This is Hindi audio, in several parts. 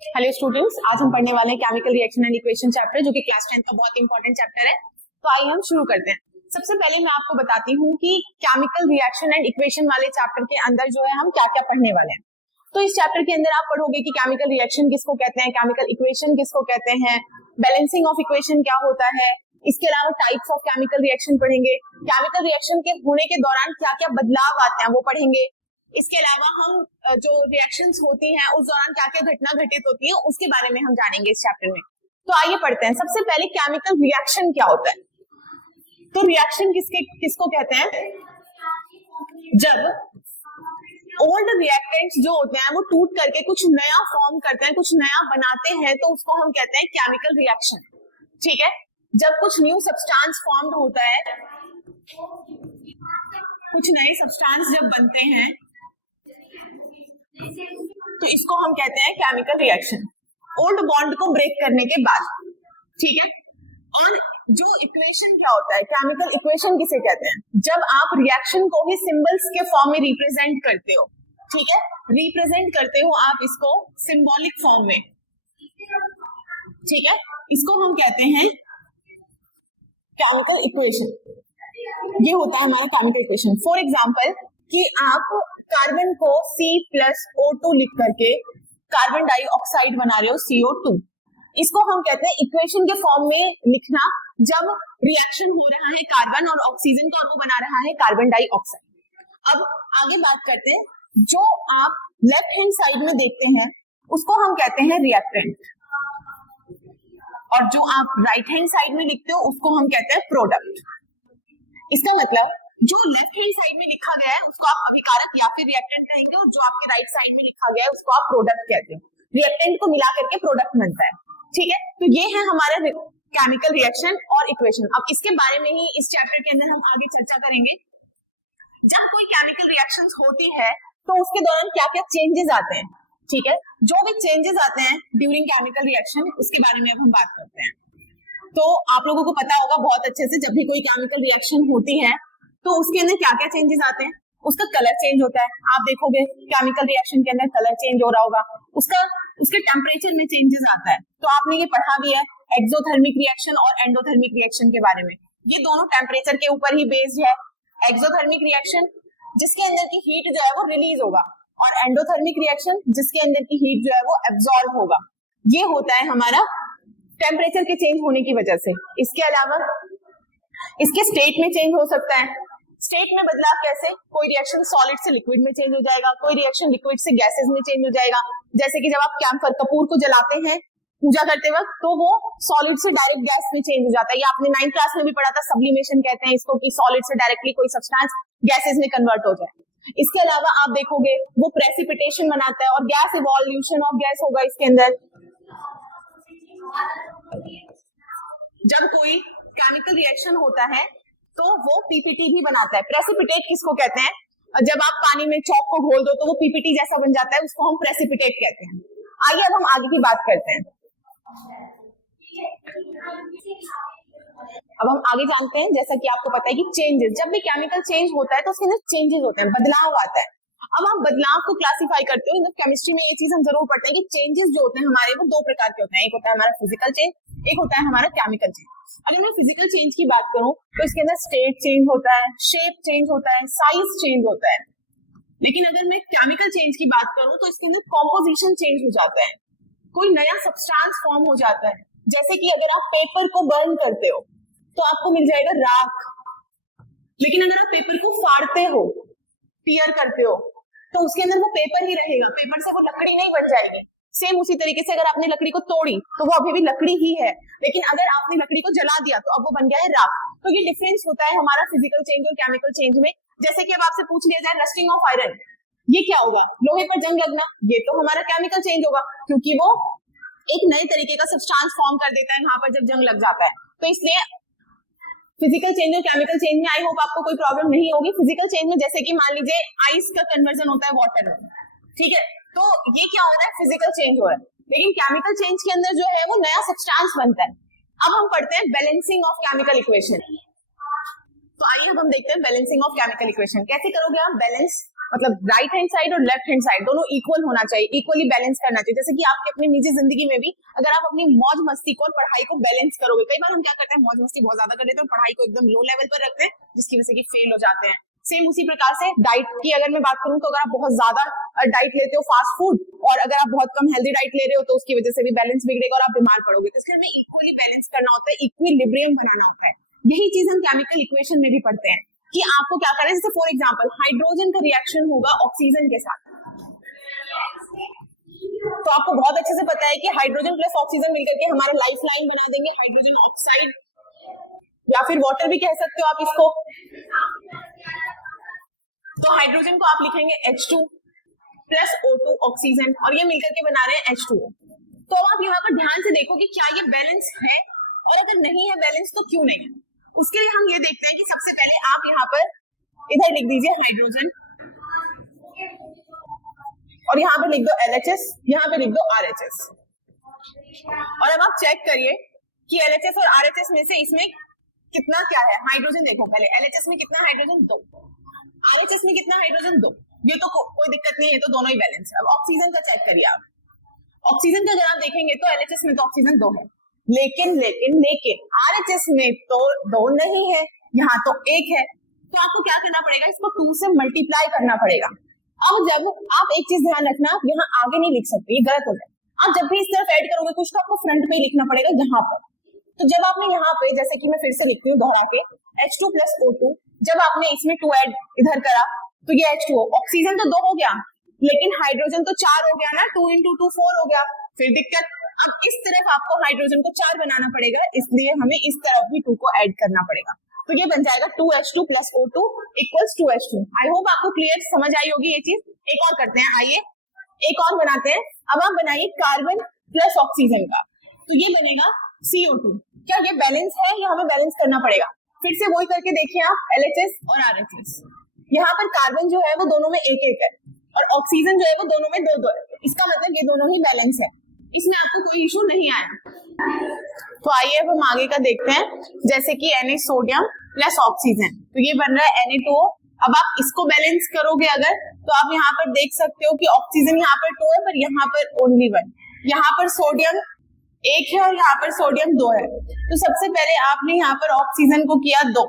हेलो स्टूडेंट्स, आज हम पढ़ने वाले हैं chemical reaction and equation chapter, जो कि क्लास 10 का बहुत इंपॉर्टेंट चैप्टर है। तो आइए हम शुरू करते हैं। सबसे पहले मैं आपको बताती हूँ कि केमिकल रिएक्शन एंड इक्वेशन वाले चैप्टर के अंदर जो है हम क्या क्या पढ़ने वाले हैं। तो इस चैप्टर के अंदर आप पढ़ोगे कि केमिकल रिएक्शन किसको कहते हैं, केमिकल इक्वेशन किसको कहते हैं, बैलेंसिंग ऑफ इक्वेशन क्या होता है, इसके अलावा टाइप्स ऑफ केमिकल रिएक्शन पढ़ेंगे, केमिकल रिएक्शन के होने के दौरान क्या क्या बदलाव आते हैं वो पढ़ेंगे। इसके अलावा हम जो रिएक्शंस होती हैं उस दौरान क्या क्या घटना घटित होती है उसके बारे में हम जानेंगे इस चैप्टर में। तो आइए पढ़ते हैं। सबसे पहले केमिकल रिएक्शन क्या होता है। तो रिएक्शन किसको कहते हैं? जब ओल्ड रिएक्टेंट्स जो होते हैं वो टूट करके कुछ नया फॉर्म करते हैं, कुछ नया बनाते हैं, तो उसको हम कहते हैं केमिकल रिएक्शन। ठीक है, जब कुछ न्यू सब्सटेंस फॉर्म्ड होता है, कुछ नए सब्सटेंस जब बनते हैं तो इसको हम कहते हैं केमिकल रिएक्शन, ओल्ड बॉन्ड को ब्रेक करने के बाद। ठीक है, और जो इक्वेशन क्या होता है, केमिकल इक्वेशन किसे कहते हैं? जब आप रिएक्शन को ही सिंबल्स के फॉर्म में रिप्रेजेंट करते हो। ठीक है, रिप्रेजेंट करते हो आप इसको सिंबॉलिक फॉर्म में। ठीक है, इसको हम कहते हैं केमिकल इक्वेशन। ये होता है हमारा केमिकल इक्वेशन। फॉर एग्जाम्पल कि आप कार्बन को C+O2 लिख करके कार्बन डाइऑक्साइड बना रहे हो CO2, इसको हम कहते हैं इक्वेशन के फॉर्म में लिखना जब रिएक्शन हो रहा है कार्बन और ऑक्सीजन का और वो बना रहा है कार्बन डाइऑक्साइड। अब आगे बात करते हैं, जो आप लेफ्ट हैंड साइड में देखते हैं उसको हम कहते हैं रिएक्टेंट, और जो आप राइट हैंड साइड में लिखते हो उसको हम कहते हैं प्रोडक्ट। इसका मतलब जो लेफ्ट हैंड साइड में लिखा गया है उसको आप अभिकारक या फिर रिएक्टेंट कहेंगे, और जो आपके राइट साइड में लिखा गया है उसको आप प्रोडक्ट कहते हो। रिएक्टेंट को मिला करके प्रोडक्ट बनता है। ठीक है, तो ये है हमारा केमिकल रिएक्शन और इक्वेशन। अब इसके बारे में ही इस चैप्टर के अंदर हम आगे चर्चा करेंगे। जब कोई केमिकल रिएक्शंस होती है तो उसके दौरान क्या क्या चेंजेस आते हैं। ठीक है, जो भी चेंजेस आते हैं ड्यूरिंग केमिकल रिएक्शन उसके बारे में अब हम बात करते हैं। तो आप लोगों को पता होगा बहुत अच्छे से, जब भी कोई केमिकल रिएक्शन होती है तो उसके अंदर क्या क्या चेंजेस आते हैं। उसका कलर चेंज होता है, आप देखोगे केमिकल रिएक्शन के अंदर कलर चेंज हो रहा होगा। उसके टेम्परेचर में चेंजेस आता है। तो आपने ये पढ़ा भी है एक्सोथर्मिक रिएक्शन और एंडोथर्मिक रिएक्शन के बारे में। ये दोनों टेम्परेचर के ऊपर ही बेस्ड है। एक्सोथर्मिक रिएक्शन जिसके अंदर की हीट जो है वो रिलीज होगा, और एंडोथर्मिक रिएक्शन जिसके अंदर की हीट जो है वो एब्जॉर्ब होगा। ये होता है हमारा टेम्परेचर के चेंज होने की वजह से। इसके अलावा इसके स्टेट में चेंज हो सकता है। स्टेट में बदलाव कैसे? कोई रिएक्शन सॉलिड से लिक्विड में चेंज हो जाएगा, कोई रिएक्शन लिक्विड से गैसेस में चेंज हो जाएगा। जैसे कि जब आप कैम्फर कपूर को जलाते हैं पूजा करते वक्त तो वो सॉलिड से डायरेक्ट गैस में चेंज हो जाता है। ये आपने 9th क्लास में भी पढ़ा था, सब्लिमेशन कहते हैं इसको, कि सॉलिड से डायरेक्टली कोई सब्सटेंस गैसेस में कन्वर्ट हो जाए। इसके अलावा आप देखोगे वो प्रेसिपिटेशन बनाता है और गैस इवोल्यूशन ऑफ गैस होगा इसके अंदर। जब कोई केमिकल रिएक्शन होता है तो वो पीपीटी भी बनाता है। प्रेसिपिटेट किसको कहते हैं? जब आप पानी में चॉक को घोल दो तो वो पीपीटी जैसा बन जाता है, उसको हम प्रेसिपिटेट कहते हैं। आइए अब हम आगे की बात करते हैं। अब हम आगे जानते हैं, जैसा कि आपको पता है कि चेंजेस, जब भी केमिकल चेंज होता है तो उसके अंदर चेंजेस होते हैं, बदलाव आता है। अब आप बदलाव को क्लासिफाई करते हो। केमिस्ट्री में ये चीज हम जरूर पढ़ते हैं कि चेंजेस जो होते हैं हमारे वो दो प्रकार के होते हैं। एक होता है हमारा फिजिकल चेंज, एक होता है हमारा केमिकल चेंज। अगर मैं फिजिकल चेंज की बात करूं तो इसके अंदर स्टेट चेंज होता है, शेप चेंज होता है, साइज चेंज होता है। लेकिन अगर मैं केमिकल चेंज की बात करूं तो इसके अंदर कॉम्पोजिशन चेंज हो जाता है, कोई नया सब्सटेंस फॉर्म हो जाता है। जैसे कि अगर आप पेपर को बर्न करते हो तो आपको मिल जाएगा राख, लेकिन अगर आप पेपर को फाड़ते हो, टीयर करते हो, तो उसके अंदर वो पेपर ही रहेगा, पेपर से वो लकड़ी नहीं बन जाएगी। सेम उसी तरीके से अगर आपने लकड़ी को तोड़ी तो वो अभी भी लकड़ी ही है, लेकिन अगर आपने लकड़ी को जला दिया तो अब वो बन गया है राख। तो ये डिफरेंस होता है हमारा फिजिकल चेंज और केमिकल चेंज में। जैसे कि अब आपसे पूछ लिया जाए रस्टिंग ऑफ आयरन, ये क्या होगा? लोहे पर जंग लगना, ये तो हमारा केमिकल चेंज होगा, क्योंकि वो एक नए तरीके का सब्सटेंस फॉर्म कर देता है वहां पर जब जंग लग जाता है। तो इसलिए फिजिकल चेंज और केमिकल चेंज में आई होप आपको कोई प्रॉब्लम नहीं होगी। फिजिकल चेंज में जैसे कि मान लीजिए आइस का कन्वर्जन होता है वाटर में, ठीक है, तो ये क्या हो रहा है? फिजिकल चेंज हो रहा है। लेकिन केमिकल चेंज के अंदर जो है वो नया सब्सटेंस बनता है। अब हम पढ़ते हैं बैलेंसिंग ऑफ केमिकल इक्वेशन। तो आइए अब हम देखते हैं बैलेंसिंग ऑफ केमिकल इक्वेशन कैसे करोगे आप बैलेंस। मतलब राइट हैंड साइड और लेफ्ट हैंड साइड दोनों इक्वल होना चाहिए, इक्वली बैलेंस करना चाहिए। जैसे कि आपके अपनी निजी जिंदगी में भी अगर आप अपनी मौज मस्ती को और पढ़ाई को बैलेंस करोगे, कई बार हम क्या करते हैं मौज मस्ती बहुत ज्यादा कर लेते हैं और पढ़ाई को एकदम लो लेवल पर रखते हैं जिसकी वजह से कि फेल हो जाते हैं। सेम उसी प्रकार से डाइट की अगर मैं बात करूं तो अगर आप बहुत ज्यादा डाइट लेते हो फास्ट फूड और अगर आप बहुत कम हेल्दी डाइट ले रहे हो तो उसकी वजह से भी बैलेंस बिगड़ेगा और आप बीमार पड़ोगे। तो इसलिए हमें इक्वली बैलेंस करना होता है, इक्विलिब्रियम बनाना होता है। यही चीज हम केमिकल इक्वेशन में भी पढ़ते हैं कि आपको क्या करना है। जैसे फॉर एग्जांपल हाइड्रोजन का रिएक्शन होगा ऑक्सीजन के साथ, तो आपको बहुत अच्छे से पता है कि हाइड्रोजन प्लस ऑक्सीजन मिलकर के हमारा लाइफ लाइन बना देंगे हाइड्रोजन ऑक्साइड, या फिर वाटर भी कह सकते हो आप इसको। तो हाइड्रोजन को आप लिखेंगे H2 प्लस O2 ऑक्सीजन और ये मिलकर के बना रहे हैं H2O। तो अब आप यहाँ पर ध्यान से देखो कि क्या ये बैलेंस है और अगर नहीं है बैलेंस तो क्यों नहीं है। उसके लिए हम ये देखते हैं कि सबसे पहले आप यहाँ पर इधर लिख दीजिए हाइड्रोजन और यहाँ पर लिख दो LHS, यहाँ पे लिख दो RHS। और अब आप चेक करिए कि LHS और RHS में से इसमें कितना क्या है। हाइड्रोजन देखो पहले LHS में कितना हाइड्रोजन 2, RHS में कितना हाइड्रोजन 2, ये तो कोई दिक्कत नहीं है, ये तो दोनों ही बैलेंस है। अब ऑक्सीजन का चेक करिए आप, ऑक्सीजन का अगर आप देखेंगे तो LHS में तो ऑक्सीजन 2 है, लेकिन लेकिन लेकिन RHS में तो 2 नहीं है, यहाँ तो 1 है। तो आपको क्या करना पड़ेगा, इसको 2 से मल्टीप्लाई करना पड़ेगा। अब जब आप एक चीज ध्यान रखना, आप यहाँ आगे नहीं लिख सकते, ये गलत हो जाए। आप जब भी इस तरफ ऐड करोगे कुछ तो आपको फ्रंट में ही लिखना पड़ेगा यहाँ पर। तो जब आपने यहाँ पे, जैसे कि मैं फिर से लिखती हूँ दोहरा के, H2 प्लस O2, जब आपने इसमें 2 ऐड इधर करा तो ये H2O, ऑक्सीजन तो 2 हो गया लेकिन हाइड्रोजन तो 4 हो गया ना, 2 into 2 4 हो गया, फिर दिक्कत। अब इस तरफ आपको हाइड्रोजन को 4 बनाना पड़ेगा, इसलिए हमें इस तरफ भी 2 को ऐड करना पड़ेगा। तो ये बन जाएगा 2H2 plus O2 equals 2H2। I hope आपको क्लियर समझ आई होगी ये चीज। एक और करते हैं, आइए एक और बनाते हैं। अब आप बनाइए कार्बन प्लस ऑक्सीजन का, तो ये बनेगा CO2। क्या ये बैलेंस है या हमें बैलेंस करना पड़ेगा? फिर से वही करके देखिए आप, LHS और RHS। यहाँ पर कार्बन जो है वो दोनों में 1-1 है और ऑक्सीजन जो है वो दोनों में 2-2 है। इसका मतलब ये दोनों ही बैलेंस है, इसमें आपको कोई इशू नहीं आया। तो आइए अब हम आगे का देखते हैं, जैसे कि Na सोडियम प्लस ऑक्सीजन, तो ये बन रहा है Na2O। अब आप इसको बैलेंस करोगे अगर, तो आप यहाँ पर देख सकते हो कि ऑक्सीजन यहाँ पर 2 है पर यहाँ पर ओनली 1, यहाँ पर सोडियम 1 है और यहाँ पर सोडियम 2 है। तो सबसे पहले आपने यहाँ पर ऑक्सीजन को किया 2,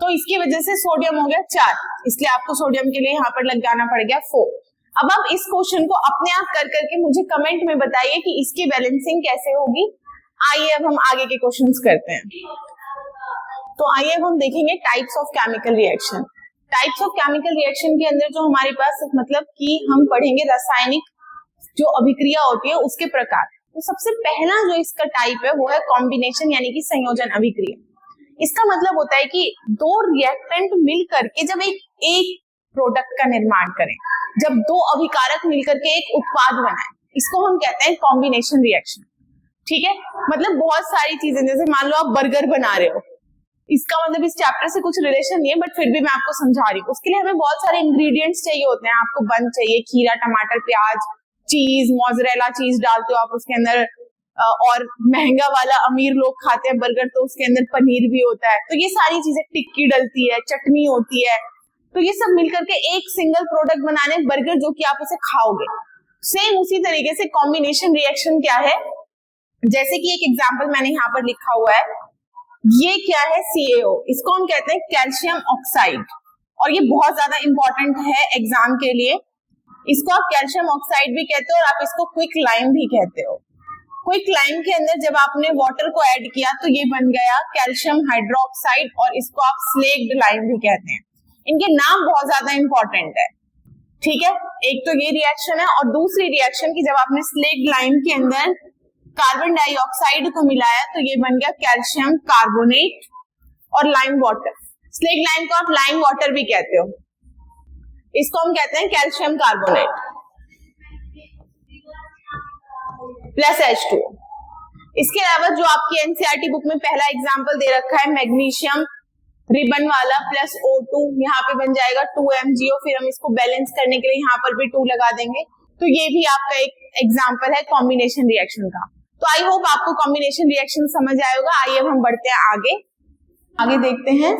तो इसकी वजह से सोडियम हो गया 4, इसलिए आपको सोडियम के लिए यहाँ पर लगाना पड़ गया 4। अब आप इस क्वेश्चन को अपने आप कर करके मुझे कमेंट में बताइए कि इसकी बैलेंसिंग कैसे होगी। आइए अब हम आगे के क्वेश्चंस करते हैं। तो आइए अब हम देखेंगे types of chemical reaction. Types of chemical reaction के अंदर जो हमारे पास मतलब कि हम पढ़ेंगे रासायनिक जो अभिक्रिया होती है उसके प्रकार। तो सबसे पहला जो इसका टाइप है वो है कॉम्बिनेशन यानी कि संयोजन अभिक्रिया। इसका मतलब होता है कि 2 रिएक्टेंट मिल करके जब एक प्रोडक्ट का निर्माण करें, जब 2 अभिकारक मिलकर के एक उत्पाद बनाएं, इसको हम कहते हैं कॉम्बिनेशन रिएक्शन। ठीक है, मतलब बहुत सारी चीजें, जैसे मान लो आप बर्गर बना रहे हो, इसका मतलब इस चैप्टर से कुछ रिलेशन नहीं है बट फिर भी मैं आपको समझा रही हूँ। उसके लिए हमें बहुत सारे इंग्रेडिएंट्स चाहिए होते हैं। आपको बन चाहिए, खीरा, टमाटर, प्याज, चीज, मोज़रेला चीज डालते हो आप उसके अंदर, और महंगा वाला अमीर लोग खाते हैं बर्गर तो उसके अंदर पनीर भी होता है। तो ये सारी चीजें, टिक्की डलती है, चटनी होती है, तो ये सब मिलकर के एक सिंगल प्रोडक्ट बनाने बर्गर जो कि आप उसे खाओगे। सेम उसी तरीके से कॉम्बिनेशन रिएक्शन क्या है, जैसे कि एक एग्जांपल मैंने यहाँ पर लिखा हुआ है, ये क्या है CaO, इसको हम कहते हैं कैल्शियम ऑक्साइड, और ये बहुत ज्यादा इंपॉर्टेंट है एग्जाम के लिए। इसको आप कैल्शियम ऑक्साइड भी कहते हो और आप इसको क्विक लाइम भी कहते हो। क्विक लाइम के अंदर जब आपने वाटर को ऐड किया तो ये बन गया कैल्शियम हाइड्रोक्साइड, और इसको आप स्लेक्ड लाइम भी कहते हैं। इनके नाम बहुत ज्यादा इंपॉर्टेंट है। ठीक है, एक तो ये रिएक्शन है, और दूसरी रिएक्शन की जब आपने स्लेक्ड लाइम के अंदर कार्बन डाइऑक्साइड को मिलाया तो ये बन गया कैल्शियम कार्बोनेट और लाइम वाटर। स्लेक्ड लाइम को आप लाइम वाटर भी कहते हो, इसको हम कहते हैं कैल्शियम कार्बोनेट प्लस H2O। इसके अलावा जो आपकी एनसीईआरटी बुक में पहला एग्जांपल दे रखा है मैग्नीशियम रिबन वाला प्लस O2, यहाँ पे बन जाएगा 2MgO, फिर हम इसको बैलेंस करने के लिए यहाँ पर भी 2 लगा देंगे। तो ये भी आपका एक एग्जांपल है कॉम्बिनेशन रिएक्शन का। तो आई होप आपको कॉम्बिनेशन रिएक्शन समझ आएगा। आइए हम बढ़ते हैं आगे देखते हैं।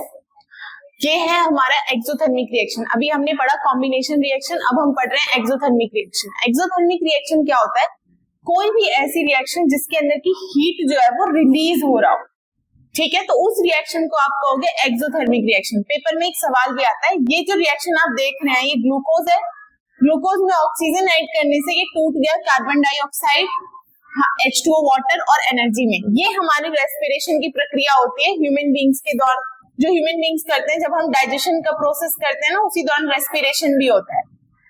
ये है हमारा एक्सोथर्मिक रिएक्शन। अभी हमने पढ़ा कॉम्बिनेशन रिएक्शन, अब हम पढ़ रहे हैं एक्सोथर्मिक रिएक्शन। एक्सोथर्मिक रिएक्शन क्या होता है? कोई भी ऐसी रिएक्शन जिसके अंदर की हीट जो है वो रिलीज हो रहा हो, ठीक है, तो उस रिएक्शन को आप कहोगे एक्सोथर्मिक रिएक्शन। पेपर में एक सवाल भी आता है, ये जो रिएक्शन आप देख रहे हैं ये ग्लूकोज है, ग्लूकोज में ऑक्सीजन ऐड करने से ये टूट गया कार्बन डाइऑक्साइड, H2O वाटर और एनर्जी में। ये हमारी रेस्पिरेशन की प्रक्रिया होती है ह्यूमन बींग्स के दौरान, जो ह्यूमन बींग्स करते हैं जब हम डाइजेशन का प्रोसेस करते हैं ना, उसी दौरान रेस्पिरेशन भी होता है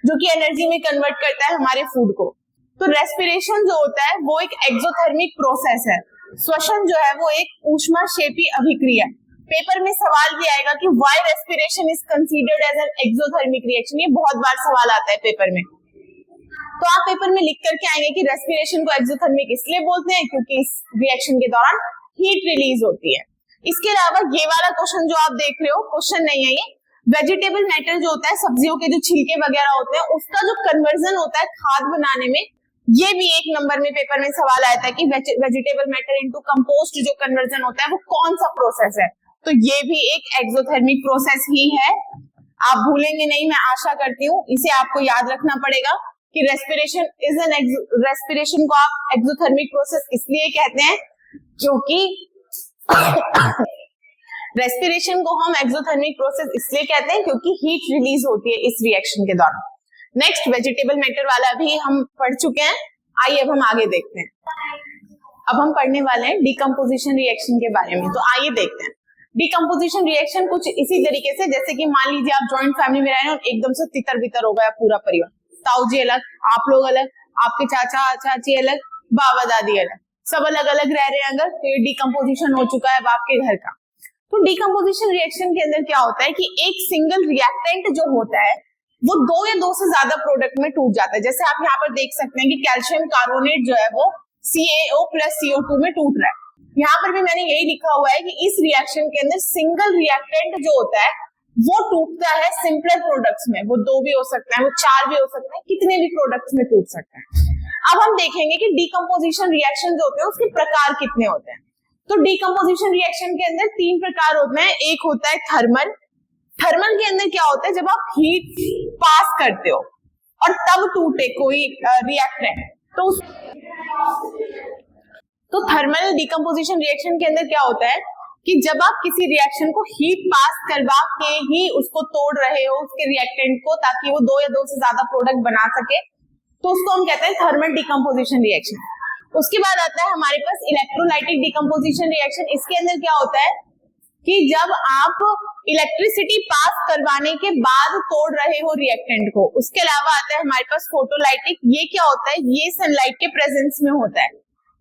जो कि एनर्जी में कन्वर्ट करता है हमारे फूड को। तो रेस्पिरेशन जो होता है वो एक एक्सोथर्मिक प्रोसेस है। श्वसन जो है वो एक ऊष्माक्षेपी अभिक्रिया है। पेपर में सवाल भी आएगा कि why respiration is considered as an exothermic reaction, ये बहुत बार सवाल आता है पेपर में। तो आप पेपर में लिख करके आएंगे कि रेस्पिरेशन को एक्सोथर्मिक इसलिए बोलते हैं क्योंकि इस रिएक्शन के दौरान हीट रिलीज होती है। इसके अलावा ये वाला क्वेश्चन जो आप देख रहे हो, क्वेश्चन नहीं है ये, वेजिटेबल मैटर जो होता है, सब्जियों के जो छिलके वगैरह होते हैं उसका जो कन्वर्जन होता है खाद बनाने में, ये भी एक नंबर में पेपर में सवाल आया था कि वेजिटेबल मैटर इनटू कंपोस्ट जो कन्वर्जन होता है वो कौन सा प्रोसेस है। तो ये भी एक एक्सोथर्मिक प्रोसेस ही है, आप भूलेंगे नहीं, मैं आशा करती हूँ। इसे आपको याद रखना पड़ेगा कि रेस्पिरेशन को आप एक्सोथर्मिक प्रोसेस इसलिए कहते हैं क्योंकि रेस्पिरेशन को हम एक्सोथर्मिक प्रोसेस इसलिए कहते हैं क्योंकि हीट रिलीज होती है इस रिएक्शन के दौरान। नेक्स्ट वेजिटेबल मैटर वाला भी हम पढ़ चुके हैं, आइए अब हम आगे देखते हैं। अब हम पढ़ने वाले हैं डिकम्पोजिशन रिएक्शन के बारे में, तो आइए देखते हैं। डिकम्पोजिशन रिएक्शन कुछ इसी तरीके से, जैसे कि मान लीजिए आप जॉइंट फैमिली में रह रहे हो, एकदम से तितर बितर हो गया पूरा परिवार, ताऊ जी अलग, आप लोग अलग, आपके चाचा चाची अलग, बाबा दादी अलग, सब अलग अलग रह रहे हैं अगर, तो ये डिकम्पोजिशन हो चुका है अब आपके घर का। तो डिकम्पोजिशन रिएक्शन के अंदर क्या होता है कि एक सिंगल रिएक्टेंट जो होता है वो दो या दो से ज्यादा प्रोडक्ट में टूट जाता है। जैसे आप यहाँ पर देख सकते हैं कि कैल्शियम कार्बोनेट जो है वो CaO प्लस CO2 में टूट रहा है। यहाँ पर भी मैंने यही लिखा हुआ है कि इस रिएक्शन के अंदर सिंगल रिएक्टेंट जो होता है वो टूटता है सिंपलर प्रोडक्ट्स में। वो दो भी हो सकता है, वो चार भी हो सकते हैं, कितने भी प्रोडक्ट्स में टूट सकता है। अब हम देखेंगे कि डिकम्पोजिशन रिएक्शन जो होते हैं उसके प्रकार कितने होते हैं। तो डिकम्पोजिशन रिएक्शन के अंदर तीन प्रकार होते हैं। एक होता है थर्मल। थर्मल के अंदर क्या होता है, जब आप हीट पास करते हो और तब टूटे कोई रिएक्टेंट, तो थर्मल डिकम्पोजिशन रिएक्शन के अंदर क्या होता है कि जब आप किसी रिएक्शन को हीट पास करवा के ही उसको तोड़ रहे हो उसके रिएक्टेंट को, ताकि वो दो या दो से ज्यादा प्रोडक्ट बना सके, तो उसको हम कहते हैं थर्मल डिकम्पोजिशन रिएक्शन। उसके बाद आता है हमारे पास इलेक्ट्रोलाइटिक डिकम्पोजिशन रिएक्शन। इसके अंदर क्या होता है कि जब आप इलेक्ट्रिसिटी पास करवाने के बाद तोड़ रहे हो रिएक्टेंट को। उसके अलावा आता है हमारे पास फोटोलाइटिक। ये क्या होता है, ये सनलाइट के प्रेजेंस में होता है।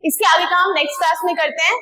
इसके आगे का हम नेक्स्ट क्लास में करते हैं।